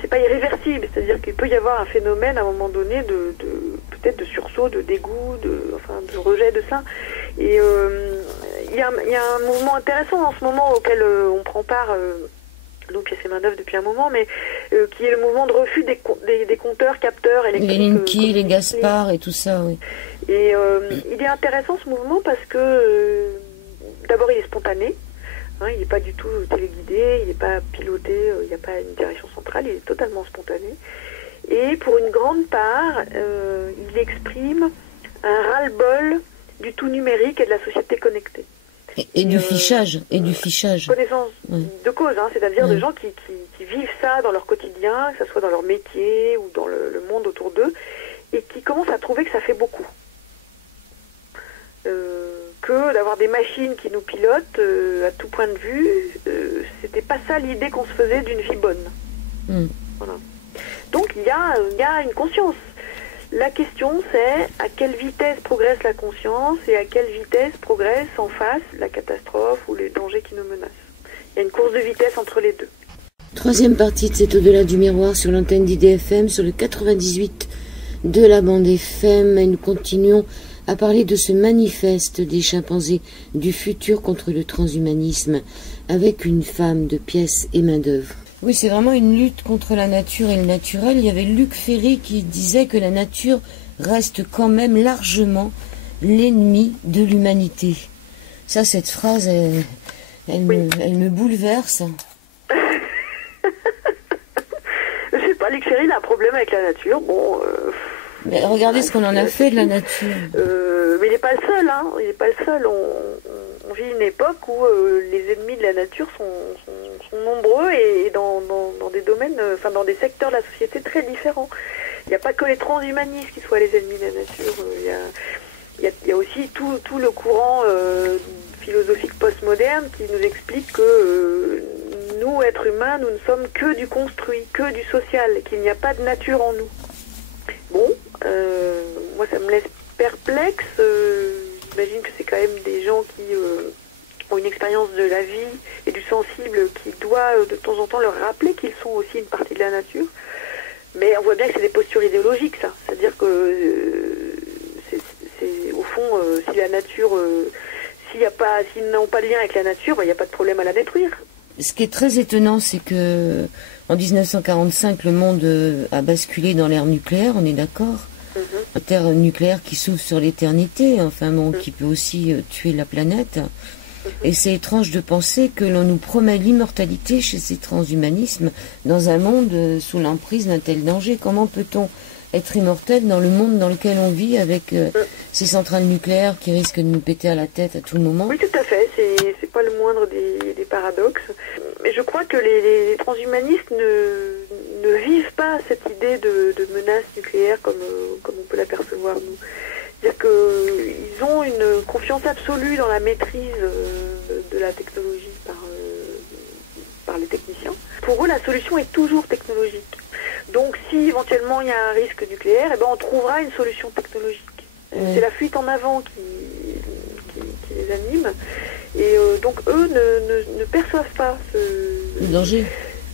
c'est pas irréversible, c'est-à-dire qu'il peut y avoir un phénomène à un moment donné peut-être de sursaut, de dégoût, de rejet de ça. Et il y a un mouvement intéressant en ce moment auquel on prend part, donc Pièce et Main-d'œuvre depuis un moment, mais qui est le mouvement de refus des compteurs, capteurs électriques. Les Linky, les Gaspard et tout ça, oui. Et il est intéressant ce mouvement parce que d'abord il est spontané. Il n'est pas du tout téléguidé, il n'est pas piloté, il n'y a pas une direction centrale, il est totalement spontané. Et pour une grande part, il exprime un ras-le-bol du tout numérique et de la société connectée. Et du fichage, Connaissance de cause, c'est-à-dire de gens qui vivent ça dans leur quotidien, que ce soit dans leur métier ou dans le monde autour d'eux, et qui commencent à trouver que ça fait beaucoup. Que d'avoir des machines qui nous pilotent à tout point de vue, c'était pas ça l'idée qu'on se faisait d'une vie bonne. Voilà. Donc il y a une conscience. La question, c'est à quelle vitesse progresse la conscience et à quelle vitesse progresse en face la catastrophe ou les dangers qui nous menacent. Il y a une course de vitesse entre les deux. Troisième partie de cet Au-delà du miroir sur l'antenne d'IDFM, sur le 98 de la bande FM, et nous continuons à parler de ce manifeste des chimpanzés du futur contre le transhumanisme avec une femme de pièce et main-d'œuvre. Oui, c'est vraiment une lutte contre la nature et le naturel. Il y avait Luc Ferry qui disait que la nature reste quand même largement l'ennemi de l'humanité. Ça, cette phrase, elle me bouleverse. Je sais pas, Luc Ferry, il a un problème avec la nature. Bon. Mais regardez ce qu'on en a fait de la nature. Mais il n'est pas le seul, hein. Il n'est pas le seul. On vit une époque où les ennemis de la nature sont nombreux et dans des domaines, enfin dans des secteurs de la société très différents. Il n'y a pas que les transhumanistes qui soient les ennemis de la nature. Il y a aussi tout le courant philosophique postmoderne qui nous explique que nous, êtres humains, nous ne sommes que du construit, que du social, qu'il n'y a pas de nature en nous. Bon, moi ça me laisse perplexe. J'imagine que c'est quand même des gens qui ont une expérience de la vie et du sensible qui doit de temps en temps leur rappeler qu'ils sont aussi une partie de la nature. Mais on voit bien que c'est des postures idéologiques, ça. C'est-à-dire que c'est au fond, si la nature, s'ils n'ont pas de lien avec la nature, il n'y a pas de problème à la détruire. Ce qui est très étonnant, c'est que en 1945, le monde a basculé dans l'ère nucléaire, on est d'accord? Une terre nucléaire qui s'ouvre sur l'éternité, enfin bon, qui peut aussi tuer la planète. Et c'est étrange de penser que l'on nous promet l'immortalité chez ces transhumanismes dans un monde sous l'emprise d'un tel danger. Comment peut-on être immortel dans le monde dans lequel on vit avec ces centrales nucléaires qui risquent de nous péter à la tête à tout moment? Oui, tout à fait. C'est pas le moindre des paradoxes. Mais je crois que les transhumanistes ne vivent pas cette idée de menace nucléaire comme on peut l'apercevoir nous. C'est-à-dire qu'ils ont une confiance absolue dans la maîtrise de la technologie par les techniciens. Pour eux, la solution est toujours technologique. Donc si éventuellement il y a un risque nucléaire, on trouvera une solution technologique. C'est la fuite en avant qui les anime. Et donc eux ne perçoivent pas le danger,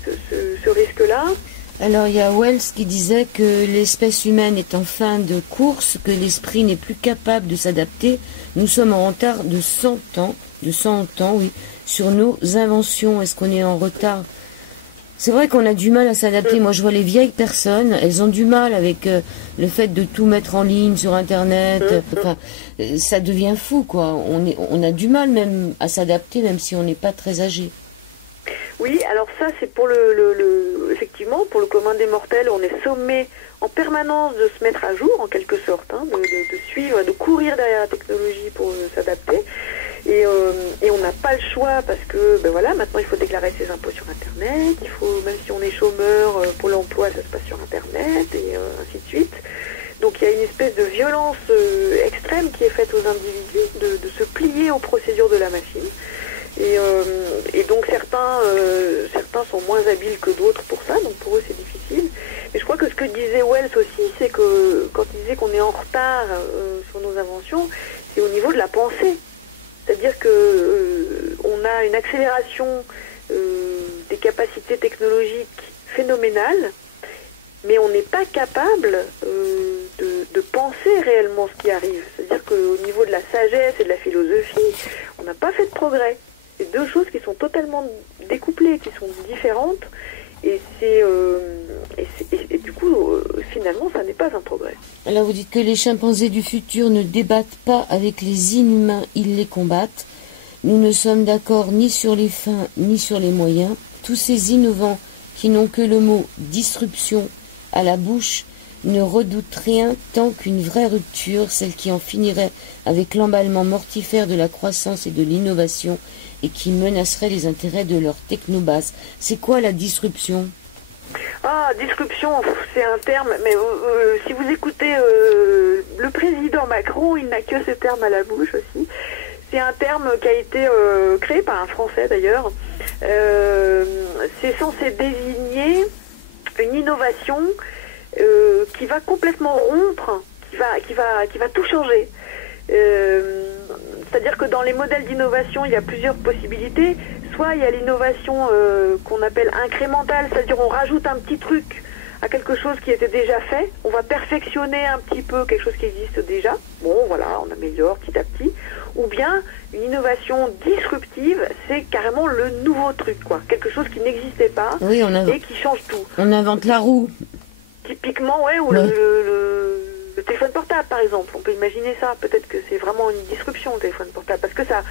ce risque-là. Alors il y a Wells qui disait que l'espèce humaine est en fin de course, que l'esprit n'est plus capable de s'adapter. Nous sommes en retard de 100 ans, oui, sur nos inventions. Est-ce qu'on est en retard? C'est vrai qu'on a du mal à s'adapter. Moi, je vois les vieilles personnes, elles ont du mal avec le fait de tout mettre en ligne sur Internet. Enfin, ça devient fou, quoi. On a du mal même à s'adapter, même si on n'est pas très âgé. Oui, alors ça, c'est pour effectivement, pour le commun des mortels, on est sommé en permanence de se mettre à jour, en quelque sorte, hein, de suivre, de courir derrière la technologie pour s'adapter. Et on n'a pas le choix parce que, maintenant il faut déclarer ses impôts sur Internet, il faut, même si on est chômeur, pour l'emploi, ça se passe sur Internet, et ainsi de suite. Donc il y a une espèce de violence extrême qui est faite aux individus de se plier aux procédures de la machine. Et donc certains sont moins habiles que d'autres pour ça, donc pour eux c'est difficile. Mais je crois que ce que disait Wells aussi, c'est que quand il disait qu'on est en retard sur nos inventions, c'est au niveau de la pensée. C'est-à-dire que on a une accélération des capacités technologiques phénoménales, mais on n'est pas capable de penser réellement ce qui arrive. C'est-à-dire qu'au niveau de la sagesse et de la philosophie, on n'a pas fait de progrès. C'est deux choses qui sont totalement découplées, qui sont différentes, et du coup, finalement, ça n'est pas un progrès. Alors vous dites que les chimpanzés du futur ne débattent pas avec les inhumains, ils les combattent. Nous ne sommes d'accord ni sur les fins, ni sur les moyens. Tous ces innovants qui n'ont que le mot « disruption » à la bouche ne redoutent rien tant qu'une vraie rupture, celle qui en finirait avec l'emballement mortifère de la croissance et de l'innovation, et qui menacerait les intérêts de leur technobase. C'est quoi la disruption? Ah, disruption, c'est un terme, mais si vous écoutez le président Macron, il n'a que ce terme à la bouche aussi. C'est un terme qui a été créé par un Français d'ailleurs. C'est censé désigner une innovation qui va complètement rompre, qui va tout changer. C'est-à-dire que dans les modèles d'innovation, il y a plusieurs possibilités. Soit il y a l'innovation qu'on appelle incrémentale, c'est-à-dire on rajoute un petit truc à quelque chose qui était déjà fait, on va perfectionner un petit peu quelque chose qui existe déjà, bon voilà, on améliore petit à petit, ou bien une innovation disruptive, c'est carrément le nouveau truc, quoi, quelque chose qui n'existait pas et qui change tout. On invente la roue. Typiquement, ouais, ou le téléphone portable, par exemple, on peut imaginer ça, peut-être que c'est vraiment une disruption, le téléphone portable, parce que ça,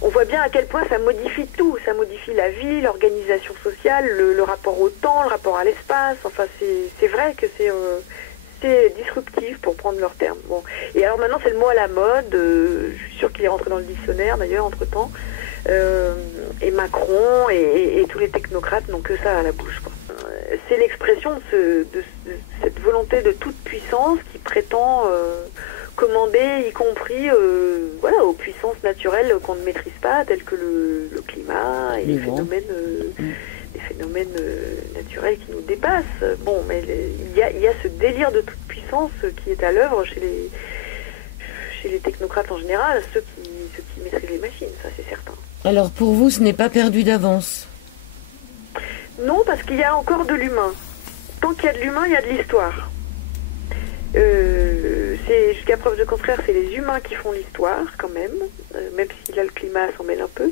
on voit bien à quel point ça modifie tout, ça modifie la vie, l'organisation sociale, le rapport au temps, le rapport à l'espace, enfin c'est vrai que c'est disruptif pour prendre leur terme. Bon. Et alors maintenant c'est le mot à la mode, je suis sûre qu'il est rentré dans le dictionnaire d'ailleurs entre-temps, et Macron et tous les technocrates n'ont que ça à la bouche, quoi. C'est l'expression de cette volonté de toute puissance qui prétend commander, y compris voilà, aux puissances naturelles qu'on ne maîtrise pas, telles que le climat et les phénomènes naturels qui nous dépassent. Bon, mais il y a ce délire de toute puissance qui est à l'œuvre chez les technocrates en général, ceux qui maîtrisent les machines, ça c'est certain. Alors pour vous, ce n'est pas perdu d'avance? Non, parce qu'il y a encore de l'humain. Tant qu'il y a de l'humain, il y a de l'histoire. C'est jusqu'à preuve de contraire, c'est les humains qui font l'histoire quand même, même si là le climat s'en mêle un peu.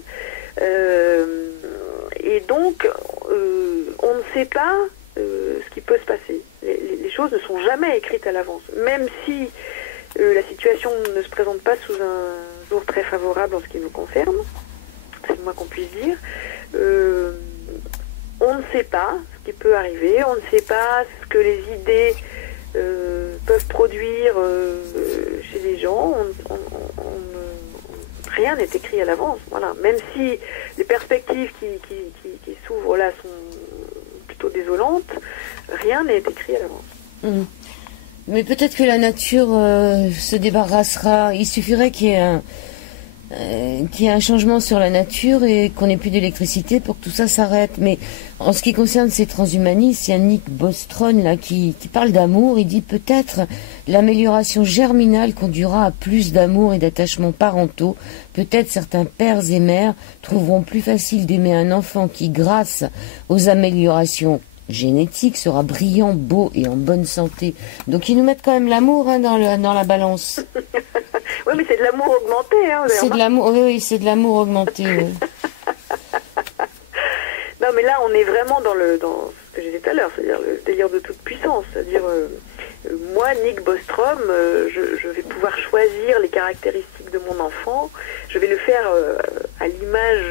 Et donc, on ne sait pas ce qui peut se passer. Les choses ne sont jamais écrites à l'avance. Même si la situation ne se présente pas sous un jour très favorable en ce qui nous concerne, c'est le moins qu'on puisse dire, on ne sait pas ce qui peut arriver, on ne sait pas ce que les idées peuvent produire chez les gens. Rien n'est écrit à l'avance. Voilà. Même si les perspectives qui s'ouvrent là sont plutôt désolantes, rien n'est écrit à l'avance. Mais peut-être que la nature se débarrassera. Il suffirait qu'il y ait un changement sur la nature et qu'on n'ait plus d'électricité pour que tout ça s'arrête. Mais en ce qui concerne ces transhumanistes, il y a Nick Bostrom là, qui parle d'amour. Il dit peut-être l'amélioration germinale conduira à plus d'amour et d'attachements parentaux. Peut-être certains pères et mères trouveront plus facile d'aimer un enfant qui, grâce aux améliorations génétiques, sera brillant, beau et en bonne santé. Donc ils nous mettent quand même l'amour dans la balance. Oui, mais c'est de l'amour augmenté. Hein, c'est de l'amour, oui, c'est de l'amour augmenté. Oui. Non, mais là, on est vraiment dans ce que j'ai dit tout à l'heure, c'est-à-dire le délire de toute puissance. C'est-à-dire, moi, Nick Bostrom, je vais pouvoir choisir les caractéristiques de mon enfant. Je vais le faire à l'image,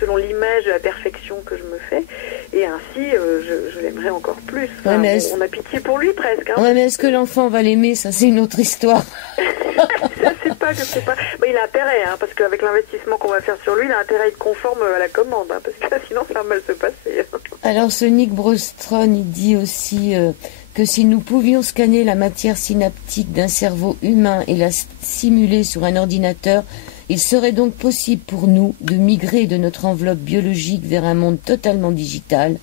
selon l'image de la perfection que je me fais. Et ainsi, je l'aimerais encore plus. Enfin, ouais, on a pitié pour lui presque. Hein. Ouais, mais est-ce que l'enfant va l'aimer? Ça, c'est une autre histoire. Je sais pas. Mais il a intérêt, hein, parce qu'avec l'investissement qu'on va faire sur lui, il a intérêt à être conforme à la commande, hein, parce que sinon ça va mal se passer. Alors, ce Nick Bostrom, il dit aussi que si nous pouvions scanner la matière synaptique d'un cerveau humain et la simuler sur un ordinateur, il serait donc possible pour nous de migrer de notre enveloppe biologique vers un monde totalement digital.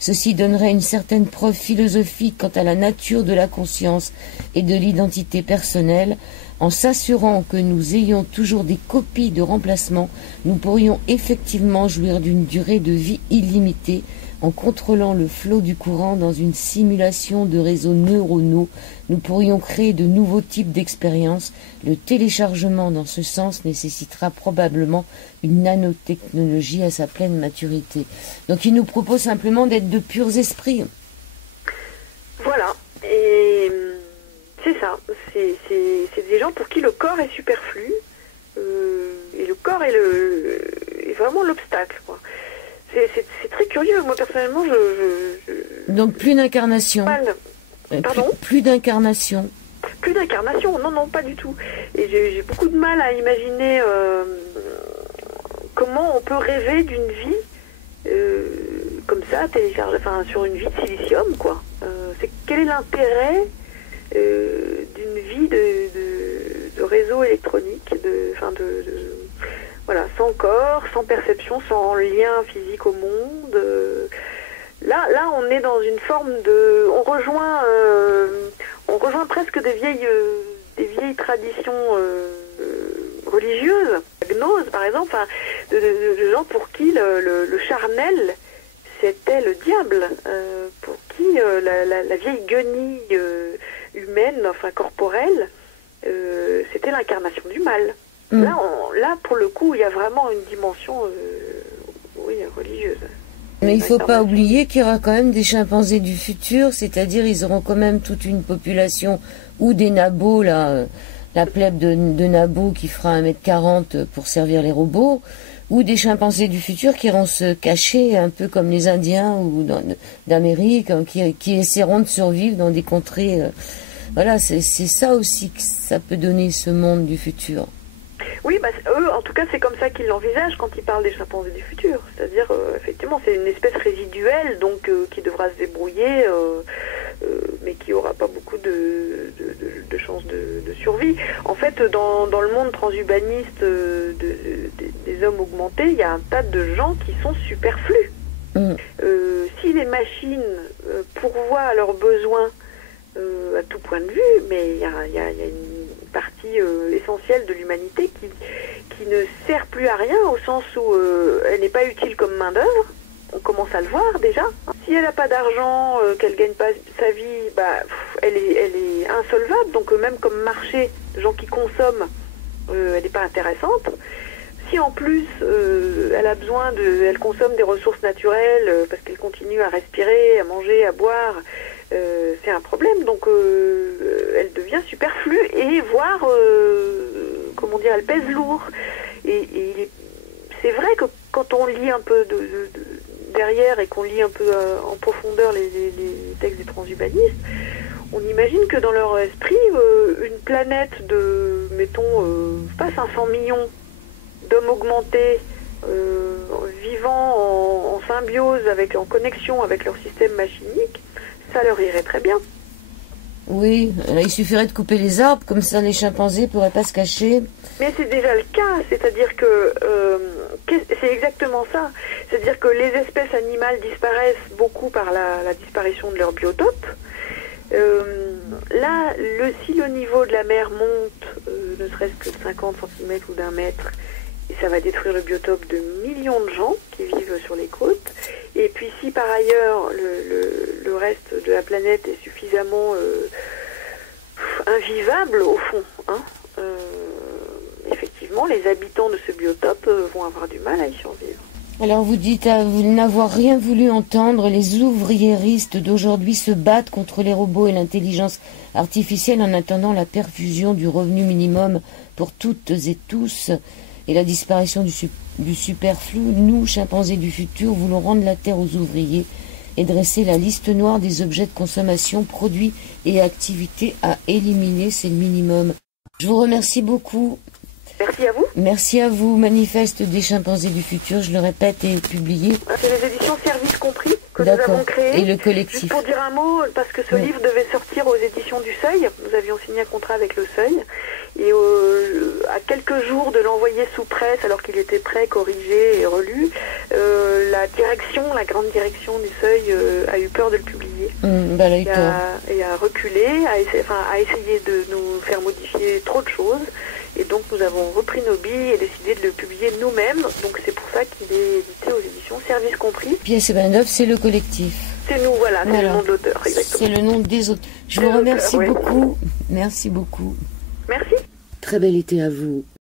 Ceci donnerait une certaine preuve philosophique quant à la nature de la conscience et de l'identité personnelle. En s'assurant que nous ayons toujours des copies de remplacement, nous pourrions effectivement jouir d'une durée de vie illimitée en contrôlant le flot du courant dans une simulation de réseaux neuronaux. Nous pourrions créer de nouveaux types d'expériences. Le téléchargement dans ce sens nécessitera probablement une nanotechnologie à sa pleine maturité. Donc il nous propose simplement d'être de purs esprits. Voilà. Et c'est ça. C'est des gens pour qui le corps est superflu. Et le corps est vraiment l'obstacle, quoi. C'est très curieux. Moi, personnellement, Donc, plus d'incarnation. Pardon ? Plus d'incarnation. Plus d'incarnation, non, pas du tout. Et j'ai beaucoup de mal à imaginer comment on peut rêver d'une vie comme ça, sur une vie de silicium, quoi. Quel est l'intérêt d'une vie de réseau électronique, voilà, sans corps, sans perception, sans lien physique au monde. Là, on est dans une forme de... On rejoint presque des vieilles traditions religieuses. La gnose, par exemple, enfin, de gens pour qui le charnel, c'était le diable, pour qui la vieille guenille humaine, enfin corporelle, c'était l'incarnation du mal. Là, pour le coup, il y a vraiment une dimension religieuse. Mais il ne faut pas oublier qu'il y aura quand même des chimpanzés du futur, c'est-à-dire ils auront quand même toute une population, ou des nabos, là, la plèbe de nabos qui fera 1m40 pour servir les robots, ou des chimpanzés du futur qui iront se cacher un peu comme les Indiens ou d'Amérique, qui essaieront de survivre dans des contrées. Voilà, c'est ça aussi que ça peut donner, ce monde du futur. Oui, eux, en tout cas, c'est comme ça qu'ils l'envisagent quand ils parlent des chimpanzés du futur. C'est-à-dire, effectivement, c'est une espèce résiduelle, donc qui devra se débrouiller, mais qui n'aura pas beaucoup de chances de survie. En fait, dans le monde transhumaniste des hommes augmentés, il y a un tas de gens qui sont superflus. Si les machines pourvoient à leurs besoins à tout point de vue, mais il y a une partie essentielle de l'humanité qui ne sert plus à rien, au sens où elle n'est pas utile comme main d'œuvre. On commence à le voir déjà. Si elle n'a pas d'argent, qu'elle gagne pas sa vie, elle est insolvable. Donc même comme marché, gens qui consomment, elle n'est pas intéressante. Si en plus elle consomme des ressources naturelles parce qu'elle continue à respirer, à manger, à boire, c'est un problème. Donc elle devient superflue et voire, elle pèse lourd. Et c'est vrai que quand on lit un peu derrière et qu'on lit un peu en profondeur les textes des transhumanistes, on imagine que dans leur esprit, une planète de, mettons, pas 500 millions d'hommes augmentés, vivant en symbiose, en connexion avec leur système machinique, ça leur irait très bien. Oui, il suffirait de couper les arbres, comme ça les chimpanzés ne pourraient pas se cacher. Mais c'est déjà le cas, c'est-à-dire que c'est exactement ça. C'est-à-dire que les espèces animales disparaissent beaucoup par la disparition de leur biotope. Là, si le niveau de la mer monte, ne serait-ce que de 50 cm ou d'1 mètre, et ça va détruire le biotope de millions de gens qui vivent sur les côtes. Et puis si par ailleurs le reste de la planète est suffisamment invivable au fond, effectivement les habitants de ce biotope vont avoir du mal à y survivre. Alors vous dites vous n'avoir rien voulu entendre, les ouvriéristes d'aujourd'hui se battent contre les robots et l'intelligence artificielle en attendant la perfusion du revenu minimum pour toutes et tous et la disparition du superflu. Nous, chimpanzés du futur, voulons rendre la terre aux ouvriers et dresser la liste noire des objets de consommation, produits et activités à éliminer, c'est le minimum. Je vous remercie beaucoup. Merci à vous. Merci à vous. Manifeste des chimpanzés du futur, je le répète, est publié. C'est les éditions Service Compris que nous avons créées. Et le collectif. Juste pour dire un mot, parce que ce livre devait sortir aux éditions du Seuil. Nous avions signé un contrat avec le Seuil. Et à quelques jours de l'envoyer sous presse, alors qu'il était prêt, corrigé et relu, la grande direction du Seuil a eu peur de le publier. Et a reculé, a essayé de nous faire modifier trop de choses. Et donc nous avons repris nos billes et décidé de le publier nous-mêmes. Donc c'est pour ça qu'il est édité aux éditions Service Compris. Pièce et Bain-Neuf, c'est le collectif. C'est nous, voilà, c'est le nom de l'auteur, exactement. C'est le nom des auteurs. Je vous remercie beaucoup. Merci beaucoup. Merci. Très bel été à vous.